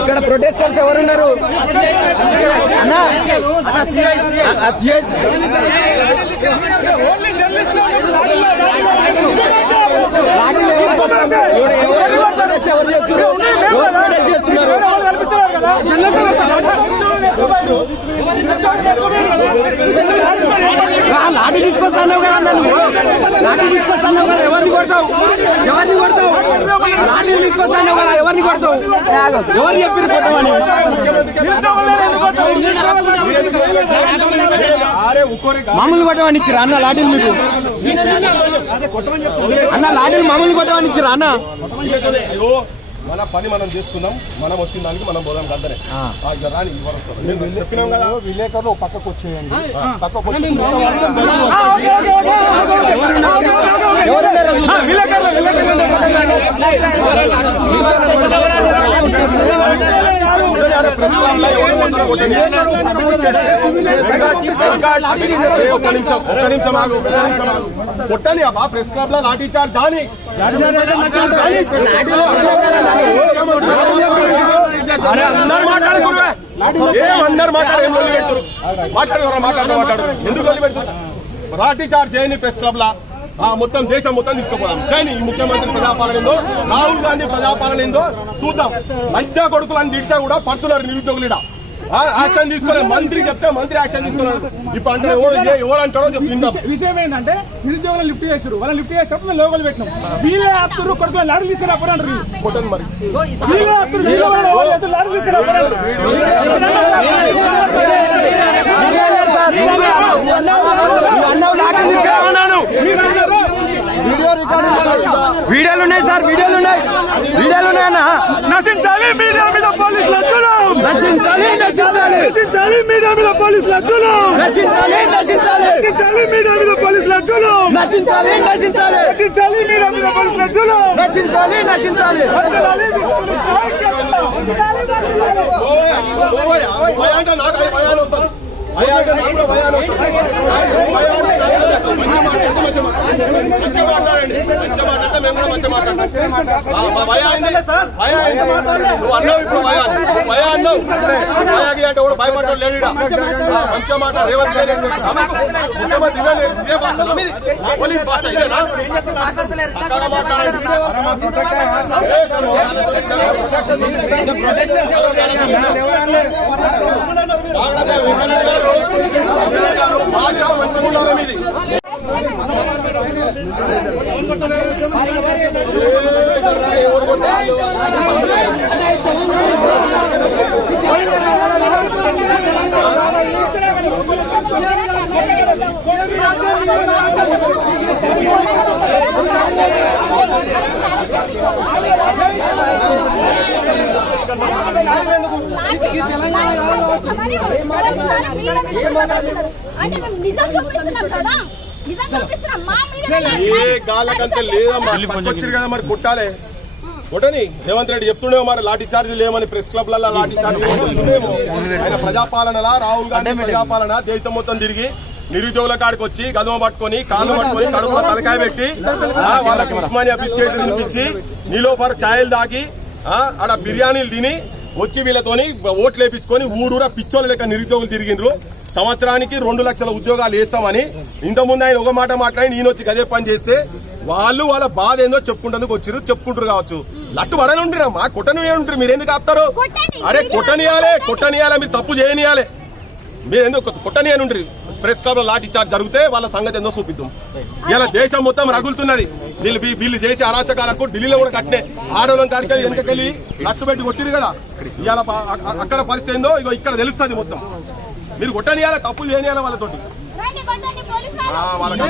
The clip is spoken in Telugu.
ఇక్కడ ప్రొటెస్టర్స్ ఎవరున్నారు? లాఠీ తీసుకొస్తాను కదా, నన్ను లాఠీ తీసుకొస్తాను కదా, ఎవరిని కొడతావు? ఎవరిని కొడతావు? లాఠీ తీసుకొస్తాను కదా, ఎవరిని కొడతావు? ఎవరు చెప్పారు కొట్టమని? మామూలు కొట్టమని ఇచ్చిరా అన్న లాఠీలు? మీకు అన్న లాఠీలు మామూలు కొట్టమని ఇచ్చిరా అన్న? మన పని మనం చేసుకుందాం, మనం వచ్చిన దానికి మనం పోదాం కద్దనే రాని చెప్పినాం కదా. విలేకరులు పక్కకు వచ్చేయండి, పక్కకు కొట్టని అబ్బా ప్రెస్ క్లబ్ లో లాఠీ చార్జ్ అని అరే అందరు మాట్లాడకూడదు, అందరు మాట్లాడు ఎందుకు వదిలిపెడుతున్నారు? లాఠీ చార్జ్ చేయని ప్రెస్ క్లబ్ లా మొత్తం దేశం మొత్తం తీసుకుపోదాం. చేయని ఈ ముఖ్యమంత్రి ప్రజాపాలన ఏందో, రాహుల్ గాంధీ ప్రజాపాలన ఏందో చూద్దాం. మధ్య కొడుకులని తిడితే కూడా పడుతున్నారు నిరుద్యోగులు. యాక్షన్ తీసుకోలేదు, మంత్రి చెప్తే మంత్రి యాక్షన్ తీసుకున్నారు. ఇప్పుడు అంటే ఎవరు అంటారో చెప్తున్నాం. విషయం ఏంటంటే నిరుద్యోగులు లిఫ్ట్ చేస్తారు, వాళ్ళని లిఫ్ట్ చేసేటప్పుడు మేము లోకల్ పెట్టినాం. వీళ్ళే ఆపుతారు, కొడుకు లారీ తీసుకురాపరు అంటారు. కొట్టండి మరి వీళ్ళే ఆపుతారు, లారీ తీసుకురాపరు. వీడియోలు ఉన్నాయి సార్, వీడియోలు ఉన్నాయి, వీడియోలు ఉన్నాయన్నా. నశించాలి మీడియా మీద పోలీసుల అద్దులం, నశించాలి నశించాలి నశించాలి మీడియా మీద పోలీసుల అద్దులం, నశించాలి నశించాలి నశించాలి మీడియా మీద పోలీసుల అద్దులం, నశించాలి నశించాలి నశించాలి మీడియా మీద పోలీసుల అద్దులం, నశించాలి నశించాలి. నువ్వు అన్నావు ఇప్పుడు భయా అన్నావు, భయాకి అంటే కూడా భయపడ్డాడు లేడు. మంచిగా మాట రేవంత్ ముఖ్యమంత్రి ఇదే భాష, పోలీస్ భాష ఇదేనా? అక్కడ మాట్లాడండి. భాష మంచిగా ఉండాలి మీది. ఏ గాలకంటే లేదమ్మా, వచ్చారు కదా మరి కొట్టాలి. కొట్టని రేవంత్ రెడ్డి చెప్తుండేమో మరి లాఠీ చార్జ్ లేమని, ప్రెస్ క్లబ్ లలో లాఠీ చార్జ్ చెప్తుండేమో. ఆయన ప్రజాపాలనలా రాహుల్ గాంధీ ప్రజాపాలన దేశం మొత్తం తిరిగి నిరుద్యోగుల కాడికి వచ్చి గదమ పట్టుకొని కాళ్ళు పట్టుకొని కడుపులో తలకాయ పెట్టి వాళ్ళకి ఉస్మానియా బిస్కెట్ తినిపించి నీలోఫర్ ఛాయలు దాకి ఆడ బిర్యానీలు తిని వచ్చి వీళ్ళతోని ఓట్లు వేపించుకొని ఊరూరా పిచ్చోళ్ళ లెక్క నిరుద్యోగులు తిరిగిండ్రు. సంవత్సరానికి 2 లక్షల ఉద్యోగాలు వేస్తామని ఇంతకుముందు ఆయన ఒక మాట మాట్లాడి నేను వచ్చి గదే పని చేస్తే వాళ్ళు వాళ్ళ బాధ ఏందో చెప్పుకుంటందుకు వచ్చారు, చెప్పుకుంటారు కావచ్చు. లట్టు పడని ఉంటారమ్మా, కొట్టని ఉంటారు. మీరు ఎందుకు ఆపుతారు? అరే కొట్టనియాలే మీరు తప్పు చేయనియాలే. మీరు ఎందుకు కొట్టనియని ఉంటారు? ప్రెస్ క్లబ్ లో లాఠీ చార్జ్ జరిగితే వాళ్ళ సంగతి ఏందో చూపిద్దాం. ఇలా దేశం మొత్తం రగులుతున్నది. వీళ్ళు చేసే అరాచకాలకు ఢిల్లీలో కూడా కట్టినే ఆడవాళ్ళని కాడికి వెనకకెళ్ళి లట్టు పెట్టి కొట్టిరు కదా. ఇవాళ అక్కడ పరిస్థితి ఏందో ఇగో ఇక్కడ తెలుస్తుంది మొత్తం. మీరు కొట్టనియాలా, తప్పులు చేయనియాలా వాళ్ళతోటి. రండి కొట్టండి పోలీసు వాళ్ళకి